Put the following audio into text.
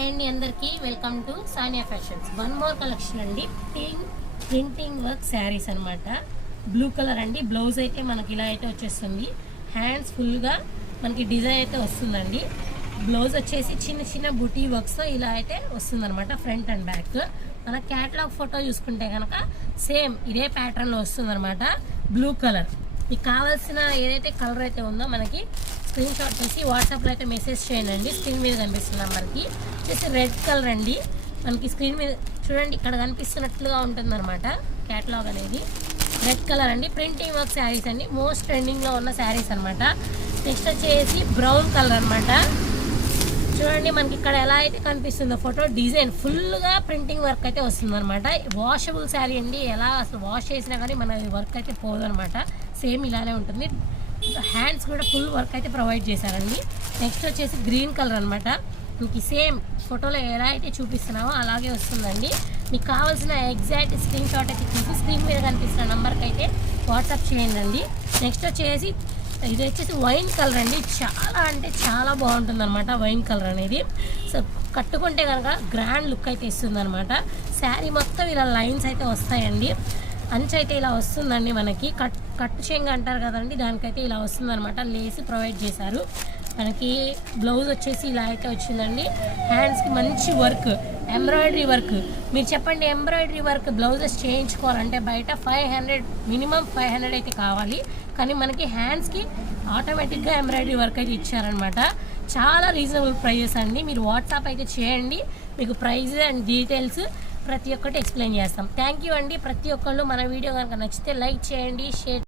Hi అండి అందరికీ welcome to Sania fashions. One more collection అండి. ప్రింటింగ్ వర్క్ శారీస్ అనమాట. బ్లూ కలర్ అండి. బ్లౌజ్ అయితే మనకి ఇలా అయితే వచ్చేస్తుంది. హ్యాండ్స్ ఫుల్గా మనకి డిజైన్ అయితే వస్తుందండి. బ్లౌజ్ వచ్చేసి చిన్న చిన్న బుటీ వర్క్స్తో ఇలా అయితే వస్తుంది అనమాట. ఫ్రంట్ అండ్ బ్యాక్ మన క్యాటలాగ్ ఫోటో చూసుకుంటే కనుక సేమ్ ఇదే ప్యాటర్న్లో వస్తుంది అనమాట. బ్లూ కలర్ మీకు కావాల్సిన ఏదైతే కలర్ అయితే ఉందో మనకి స్క్రీన్ షాట్ తీసి వాట్సాప్లో అయితే మెసేజ్ చేయండి. స్క్రీన్ మీద కనిపిస్తుంది నెంబర్కి. వచ్చేసి రెడ్ కలర్ అండి. మనకి స్క్రీన్ మీద చూడండి ఇక్కడ కనిపిస్తున్నట్లుగా ఉంటుంది అనమాట క్యాటలాగ్ అనేది. రెడ్ కలర్ అండి. ప్రింటింగ్ వర్క్ శారీస్ అండి. మోస్ట్ ట్రెండింగ్లో ఉన్న శారీస్ అనమాట. నెక్స్ట్ వచ్చేసి బ్రౌన్ కలర్ అనమాట. చూడండి మనకి ఇక్కడ ఎలా అయితే కనిపిస్తుందో ఫోటో డిజైన్ ఫుల్గా ప్రింటింగ్ వర్క్ అయితే వస్తుంది అనమాట. వాషబుల్ శారీ అండి. ఎలా అసలు వాష్ చేసినా కానీ మన వర్క్ అయితే పోదు అనమాట. సేమ్ ఇలానే ఉంటుంది. హ్యాండ్స్ కూడా ఫుల్ వర్క్ అయితే ప్రొవైడ్ చేశారండి. నెక్స్ట్ వచ్చేసి గ్రీన్ కలర్ అనమాట. మీకు సేమ్ ఫోటోలో ఎలా అయితే చూపిస్తున్నామో అలాగే వస్తుందండి. మీకు కావాల్సిన ఎగ్జాక్ట్ స్క్రీన్ షాట్ అయితే తీసి స్క్రీన్ మీద కనిపిస్తున్న నెంబర్కి అయితే వాట్సాప్ చేయండి. నెక్స్ట్ వచ్చేసి ఇది వచ్చేసి వైన్ కలర్ అండి. చాలా అంటే చాలా బాగుంటుంది అనమాట వైన్ కలర్ అనేది. సో కట్టుకుంటే కనుక గ్రాండ్ లుక్ అయితే ఇస్తుంది అనమాట. శారీ మొత్తం ఇలా లైన్స్ అయితే వస్తాయండి. అంచు అయితే ఇలా వస్తుందండి. మనకి కట్టు చెంగ అంటారు కదండి, దానికైతే ఇలా వస్తుంది అనమాట. లేసి ప్రొవైడ్ చేశారు. మనకి బ్లౌజ్ వచ్చేసి ఇలా అయితే వచ్చిందండి. హ్యాండ్స్కి మంచి వర్క్, ఎంబ్రాయిడరీ వర్క్. మీరు చెప్పండి, ఎంబ్రాయిడరీ వర్క్ బ్లౌజెస్ చేయించుకోవాలంటే బయట 500 మినిమం 500 అయితే కావాలి. కానీ మనకి హ్యాండ్స్కి ఆటోమేటిక్గా ఎంబ్రాయిడరీ వర్క్ అయితే ఇచ్చారనమాట. చాలా రీజనబుల్ ప్రైజెస్ అండి. మీరు వాట్సాప్ అయితే చేయండి. మీకు ప్రైజ్ అండ్ డీటెయిల్స్ ప్రతి ఒక్కటి ఎక్స్ప్లెయిన్ చేస్తాం. థ్యాంక్ యూ అండి. ప్రతి ఒక్కళ్ళు మన వీడియో కనుక నచ్చితే లైక్ చేయండి, షేర్